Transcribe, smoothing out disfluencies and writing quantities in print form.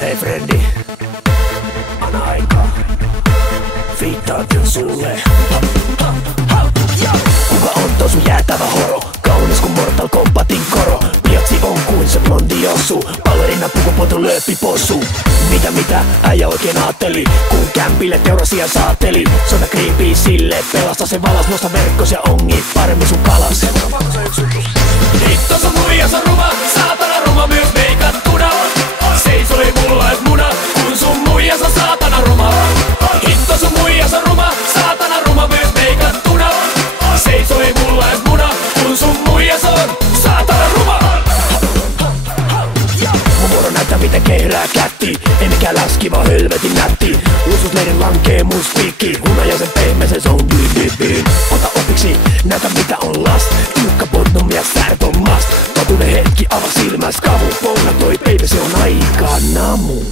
Hei Frendi, anna aikaa. Viittaakin sulle. Kuka on tos sun jäätävä horo? Kaunis kun Mortal Kombatin koro. Piotsi on kuin se blondi jossu. Ballerina pukupotu lööppipossu. Mitä äijä oikein aatteli? Kun kämpille teurasia saateli. Sota kriipii sille, pelasta se valas. Nosta verkkos ja ongi paremmin sun kalas. Hitto sun muijas on ruma, saatana ruma myös meikattuna. Seisoi mulla et muna, kun sun muijas on saatana ruma. Hitto sun muijas on ruma, saatana ruma myös meikattuna. Seisoi mulla et muna, kun sun muijas on saatana ruma. Mun vuoro näyttää miten kehrää kätti. Ei mikään läski vaan helvetin nätti. Lususleirin lankee mun spiikki. Hunajaisen pehmeisen son dyyn. Ota opiksi, näytä mitä on last. Tiukka bottom ja särton mast. Totuuden hetki, ava silmäs kavu. Pouna toi baby, se on aika namu.